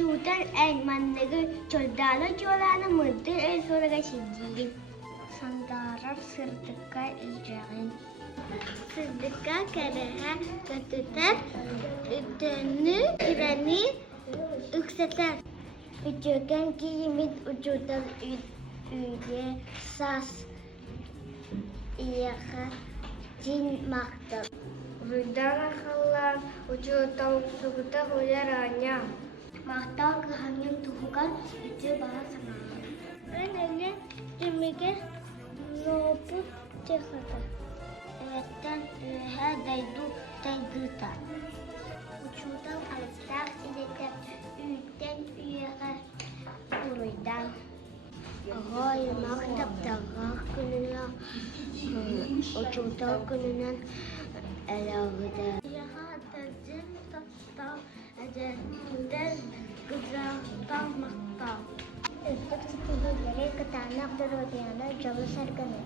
Учуутал эн манныгы чолдалы жоланы мыдды эл сурага сиддигин. Сандарар сырдыкка илжагын. Сырдыкка кэрэхэ көтүтэр үтөнү кирани үксэтэр. Үтөкэн кийимит учуутал үйге сас ияха тин мактал. Рыдана халлар учуутал сугута хуяраня. Мактал кыханын тухуган үтө бара санаа. Энеле тимиге нопут техата. Эттен үһэ дайдыта. Учуутал алыстак сидетер үйттен үйэҕэ уруйдан. Ой, мактаптагах күнүнө учуутал күнүнөн элэгиде. Яха тәжин тастал әдәндән гызактал мактал. Өстөк ситигелери кытаанак дөрөдүяна жолу сарганы.